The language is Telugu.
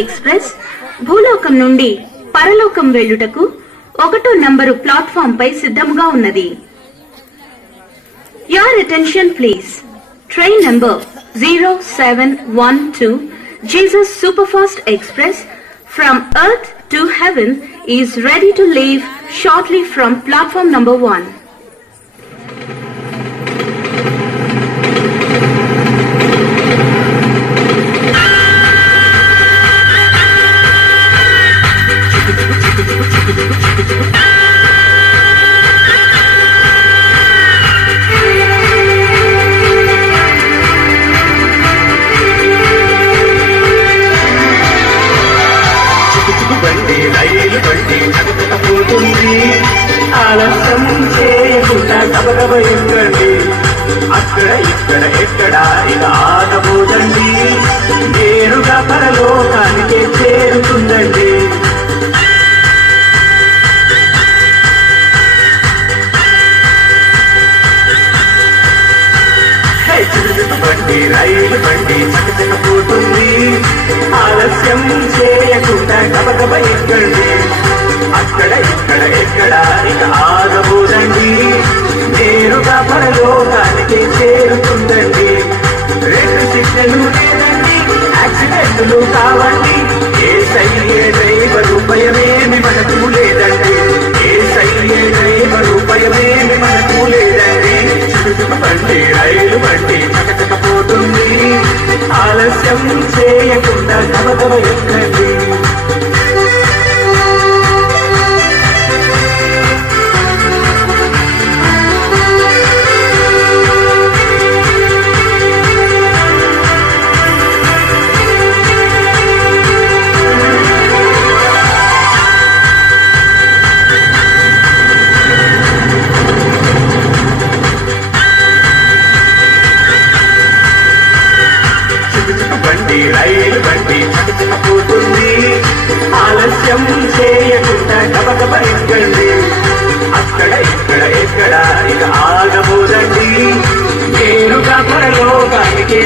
ఎక్స్ప్రెస్ భూలోకం నుండి పరలోకం వెళ్ళుటకు 1వ నంబరు ప్లాట్ఫామ్ పై సిద్ధముగా ఉన్నది. Your attention please. Train number 0712 Jesus Superfast Express from Earth to Heaven is ready to leave shortly from platform number 1. ఆలస్యం చేయకుండా గబగబ ఎక్కండి, అక్కడ ఇక్కడ ఎక్కడ ఇక ఆగబోదండి, నేరుగా పరలోకానికే చేరుతుందండి. బండి రైలు బండి చకచకపోతుంది, ఆలస్యం చేయకుండా గబగబ ఎక్కండి, అక్కడ ఇక్కడ ఎక్కడ ఇక ఆగబోదండి, నేరుగా పరలోకానికి చేరుతుందండి. 2 సిగ్నల్ లేదండి, యాక్సిడెంట్లు కావండి, యేసయ్యే డ్రైవరు భయమేమి మనకు లేదండి, యేసయ్యే డ్రైవరు భయమేమి మనకు లేదండి. బండి రైలు బండి చకచకపోతుంది, ఆలస్యం చేయకుండా గబగబ ఎక్కండి. రైలు బండి చకచకపోతుంది, ఆలస్యం చేయకుండా గబగబ ఎక్కండి, అక్కడ ఇక్కడ ఎక్కడ ఇక ఆగబోదండి, నేరుగా పరలోకానికి